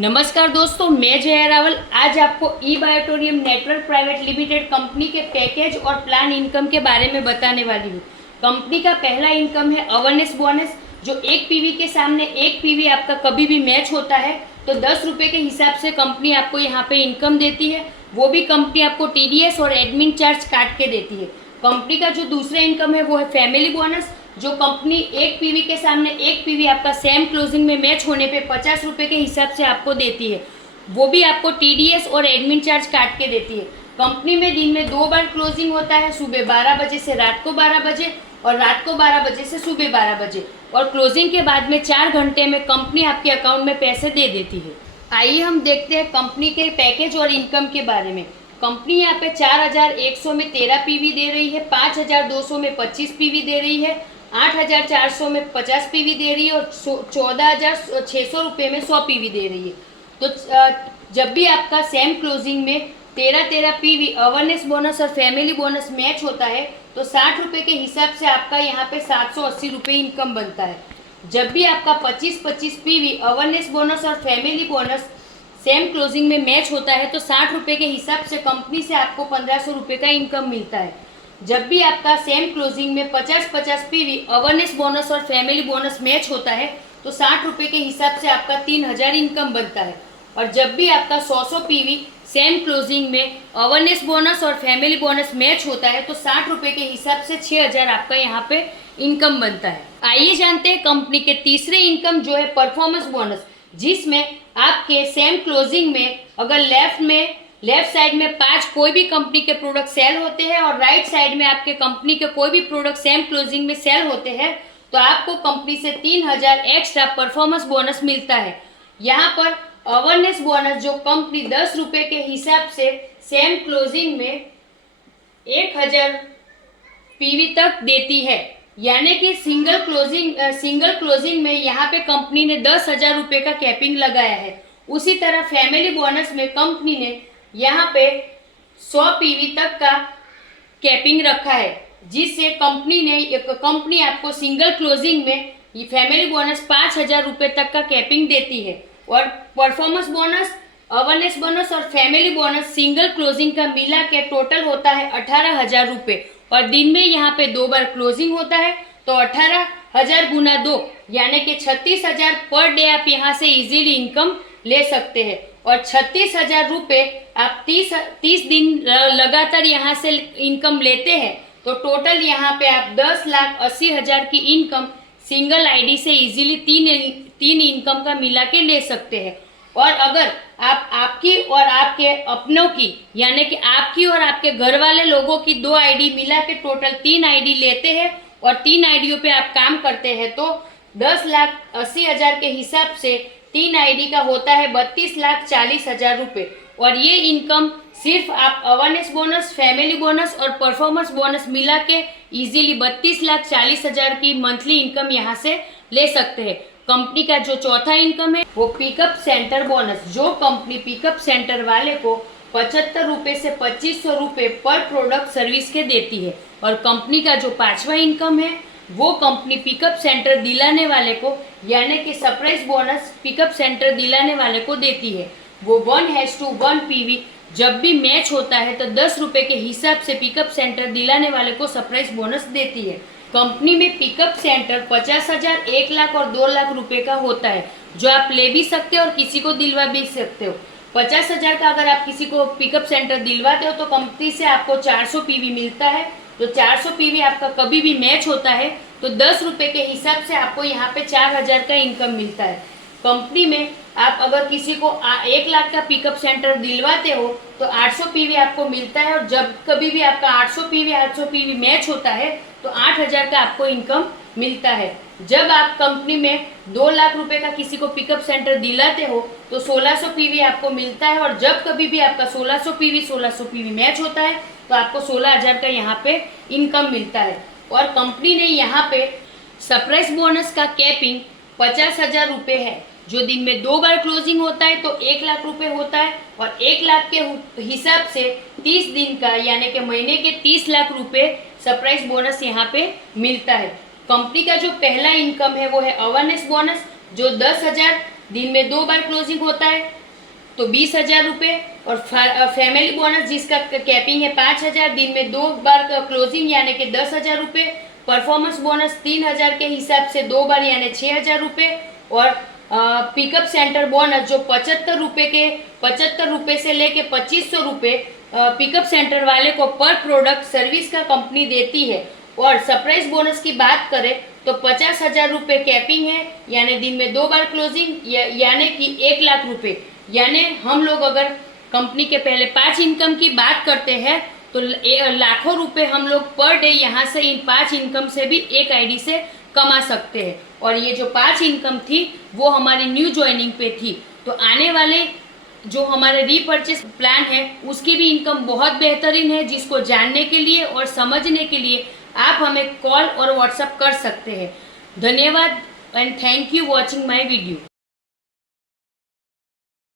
नमस्कार दोस्तों, मैं जया रावल आज आपको ई बायोटोरियम नेटवर्क प्राइवेट लिमिटेड कंपनी के पैकेज और प्लान इनकम के बारे में बताने वाली हूँ। कंपनी का पहला इनकम है अवेयरनेस बोनस, जो एक पीवी के सामने एक पीवी आपका कभी भी मैच होता है तो 10 रुपये के हिसाब से कंपनी आपको यहाँ पे इनकम देती है। वो भी कंपनी आपको टीडीएस और एडमिन चार्ज काट के देती है। कंपनी का जो दूसरा इनकम है वो है फैमिली बोनस, जो कंपनी एक पीवी के सामने एक पीवी आपका सेम क्लोजिंग में मैच होने पे 50 रुपये के हिसाब से आपको देती है। वो भी आपको टीडीएस और एडमिन चार्ज काट के देती है। कंपनी में दिन में 2 बार क्लोजिंग होता है, सुबह 12 बजे से रात को 12 बजे और रात को 12 बजे से सुबह 12 बजे, और क्लोजिंग के बाद में 4 घंटे में कंपनी आपके अकाउंट में पैसे दे देती है। आइए हम देखते हैं कंपनी के पैकेज और इनकम के बारे में। कंपनी यहाँ पे 4100 में 13 पीवी दे रही है, 5200 में 25 पीवी दे रही है, 8400 में 50 पीवी दे रही है और 14600 रुपये में 100 पीवी दे रही है। तो जब भी आपका सेम क्लोजिंग में 13 पीवी अवेयरनेस बोनस और फैमिली बोनस मैच होता है तो 60 रुपये के हिसाब से आपका यहाँ पे 780 रुपये इनकम बनता है। जब भी आपका 25 पीवी अवेयरनेस बोनस और फैमिली बोनस सेम क्लोजिंग में मैच होता है तो 60 रुपये के हिसाब से कंपनी से आपको 1500 रुपये का इनकम मिलता है। जब भी आपका सेम क्लोजिंग में 50 पीवी अवेयरनेस बोनस और फैमिली बोनस मैच होता है तो 60 रुपये के हिसाब से आपका 3000 इनकम बनता है। और जब भी आपका 100 पीवी सेम क्लोजिंग में अवेयरनेस बोनस और फैमिली बोनस मैच होता है तो 60 रुपये के हिसाब से 6000 आपका यहाँ पे इनकम बनता है। आइए जानते हैं कंपनी के तीसरे इनकम जो है परफॉर्मेंस बोनस, जिसमें आपके सेम क्लोजिंग में अगर लेफ्ट साइड में 5 कोई भी कंपनी के प्रोडक्ट सेल होते हैं और राइट साइड में आपके कंपनी के कोई भी प्रोडक्ट सेम क्लोजिंग में सेल होते हैं तो आपको कंपनी से 3000 एक्स्ट्रा परफॉर्मेंस बोनस मिलता है। यहाँ पर अवेयरनेस बोनस जो कंपनी 10 रुपये के हिसाब से सेम क्लोजिंग में 1000 पीवी तक देती है, यानी कि सिंगल क्लोजिंग में यहाँ पे कंपनी ने 10,000 रुपये का कैपिंग लगाया है। उसी तरह फैमिली बोनस में कंपनी ने यहाँ पे 100 पीवी तक का कैपिंग रखा है, जिससे कंपनी आपको सिंगल क्लोजिंग में ये फैमिली बोनस 5000 रुपये तक का कैपिंग देती है। और परफॉर्मेंस बोनस, अवेयरनेस बोनस और फैमिली बोनस सिंगल क्लोजिंग का मिला के टोटल होता है 18,000 रुपये, और दिन में यहाँ पे 2 बार क्लोजिंग होता है तो 18,000 गुना 2 यानी कि 36,000 पर डे आप यहाँ से इजीली इनकम ले सकते हैं। और 36,000 रुपये आप 30 दिन लगातार यहाँ से इनकम लेते हैं तो टोटल यहाँ पे आप 10,80,000 की इनकम सिंगल आईडी से इजीली तीन इनकम का मिला के ले सकते हैं। और अगर आप आपकी और आपके अपनों की यानी कि आपकी और आपके घर वाले लोगों की 2 आईडी मिला के टोटल 3 आईडी लेते हैं और 3 आईडियों पे आप काम करते हैं तो 10,80,000 के हिसाब से 3 आईडी का होता है 32,40,000 रुपये। और ये इनकम सिर्फ आप अवेयरनेस बोनस, फैमिली बोनस और परफॉर्मेंस बोनस मिला के इजीली 32,40,000 की मंथली इनकम यहाँ से ले सकते हैं। कंपनी का जो चौथा इनकम है वो पिकअप सेंटर बोनस, जो कंपनी पिकअप सेंटर वाले को 75 रुपये से 2500 रुपये पर प्रोडक्ट सर्विस के देती है। और कंपनी का जो पांचवा इनकम है वो कंपनी पिकअप सेंटर दिलाने वाले को यानी कि सरप्राइज बोनस पिकअप सेंटर दिलाने वाले को देती है। वो 1:1 पीवी जब भी मैच होता है तो 10 रुपये के हिसाब से पिकअप सेंटर दिलाने वाले को सरप्राइज बोनस देती है। कंपनी में पिकअप सेंटर 50,000, 1 लाख और 2 लाख रुपए का होता है, जो आप ले भी सकते हो और किसी को दिलवा भी सकते हो। 50,000 का अगर आप किसी को पिकअप सेंटर दिलवाते हो तो कंपनी से आपको 400 पीवी मिलता है। तो 400 पीवी आपका कभी भी मैच होता है तो 10 रुपये के हिसाब से आपको यहाँ पे 4000 का इनकम मिलता है। कंपनी में आप अगर किसी को 1 लाख का पिकअप सेंटर दिलवाते हो तो 800 पीवी आपको मिलता है, और जब कभी भी आपका 800 पीवी मैच होता है तो 8000 का आपको इनकम मिलता है। जब आप कंपनी में 2 लाख रुपए का किसी को पिकअप सेंटर दिलाते हो तो 1600 पीवी आपको मिलता है, और जब कभी भी आपका 1600 पीवी मैच होता है तो आपको 16,000 का यहाँ पे इनकम मिलता है। और कंपनी ने यहाँ पे सरप्राइज बोनस का कैपिंग 50,000 रुपये है, जो दिन में 2 बार क्लोजिंग होता है तो 1 लाख रुपए होता है, और 1 लाख के हिसाब से 30 दिन का यानी कि महीने के 30 लाख रुपए सरप्राइज बोनस यहाँ पे मिलता है। कंपनी का जो पहला इनकम है वो है अवेयरनेस बोनस, जो 10,000 दिन में 2 बार क्लोजिंग होता है तो 20,000 रुपये। और फैमिली बोनस जिसका कैपिंग है 5,000, दिन में 2 बार क्लोजिंग यानी कि 10,000 रुपये। परफॉर्मेंस बोनस 3,000 के हिसाब से 2 बार यानी 6,000 रुपये। और पिकअप सेंटर बोनस जो 75 रुपये से लेके 2500 रुपये पिकअप सेंटर वाले को पर प्रोडक्ट सर्विस का कंपनी देती है। और सरप्राइज बोनस की बात करें तो 50,000 रुपये कैपिंग है यानी दिन में 2 बार क्लोजिंग यानी कि 1 लाख रुपये। यानी हम लोग अगर कंपनी के पहले 5 इनकम की बात करते हैं तो लाखों रुपए हम लोग पर डे यहाँ से इन 5 इनकम से भी एक आईडी से कमा सकते हैं। और ये जो 5 इनकम थी वो हमारी न्यू ज्वाइनिंग पे थी। तो आने वाले जो हमारे रीपर्चेस प्लान है उसकी भी इनकम बहुत बेहतरीन है, जिसको जानने के लिए और समझने के लिए आप हमें कॉल और व्हाट्सएप कर सकते हैं। धन्यवाद and thank you watching my video.